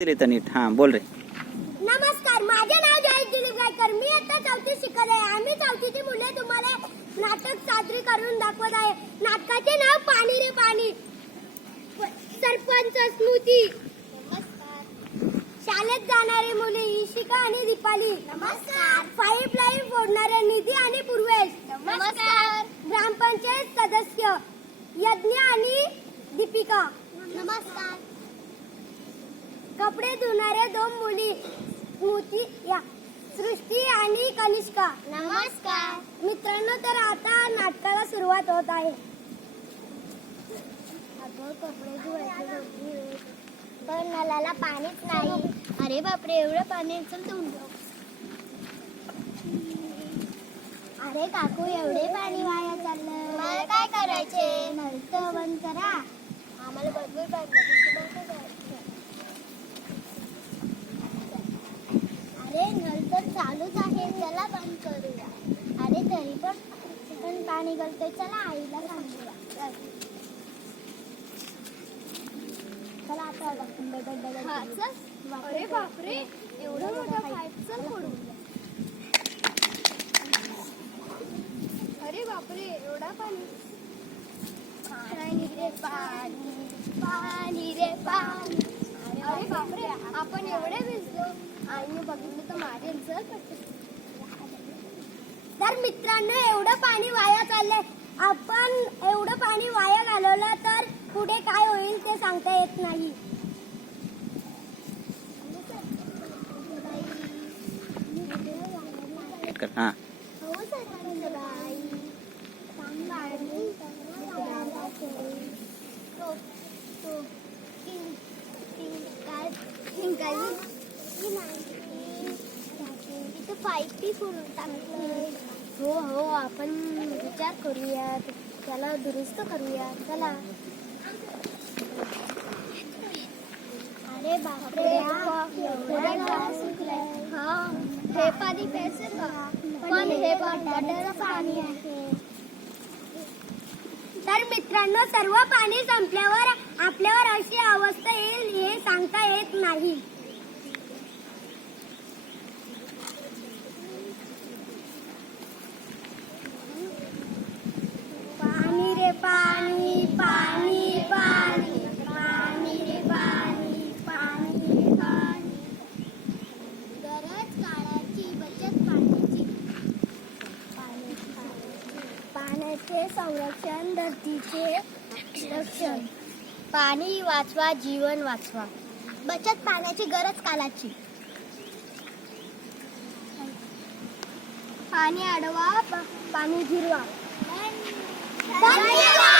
दिले नीट हां बोल रे. नमस्कार माझे नाव जयेश दिलीप गायकर मी आता चौथी शिकत आहे. आम्ही चौथीची मुले तुम्हाला नाटक सादरी करून दाखवत आहे. नाटकाचे नाव पाणी रे पाणी. सरपंच स्मृती. शाळेत जाणारी मुले इशिका आणि दीपाली. नमस्कार. पाईप लाईन फोडणारे निधी आणि पूर्वेश. नमस्कार. ग्रामपंचायत सदस्य यज्ञ आणि दीपिका. नमस्कार. कपडे धुणारे दोन मुली स्मृती या. सृष्टी आणि कनिष्का. नमस्कार. मित्रांनो तर आता नाटकाला सुरुवात होत आहे. कपडे धुवायचे पण नळाला पाणीच नाही. अरे बापरे एवढं पाणी धुवून जाऊ अरे काकू एवढे पाणी वाया चाललं मला काय करायचे? नळ तर बंद करा. आम्हाला भरपूर पाणी लागेल. तुम्हाला काय करायचं? अरे नळ तर चालूच आहे. चला बंद करूया. अरे तरी पण पण पाणी गळतंय चला आईला सांगूया. चल. आता डबल डबल अरे बापरे एवढं मोठं पाईप चल फोडून. अरे बापरे एवढा पाणी. पाणी रे पाणी पाणी रे पाणी. आपण एवढे भिजलो. आईने बघितलं तर मारेल पटकन. तर मित्रांनो एवढं पाणी वाया चाललंय. आपण एवढं पाणी वाया घालवलं तर पुढे काय होईल ते सांगता येत नाही. हां हो सरपंचबाई. सांभाळून मित्रांचे. तो- तो किं- किंकाळ- किंकाळी की नाही. इथं पाईपी फोडून टाकलं हो हो आपण विचार करूया त्याला दुरुस्त करूया चला. अरे बापरे. हा हे पाणी प्यायचं का? पण हे पाणी आहे. तर मित्रांनो सर्व पाणी संपल्यावर आपल्यावर अशी अवस्था येईल हे सांगता येत नाही. पाण्याचे संरक्षण धरतीचे रक्षण. पाणी वाचवा जीवन वाचवा. बचत पाण्याची गरज कालाची. पाणी अडवा पाणी जिरवा धन्यवाद!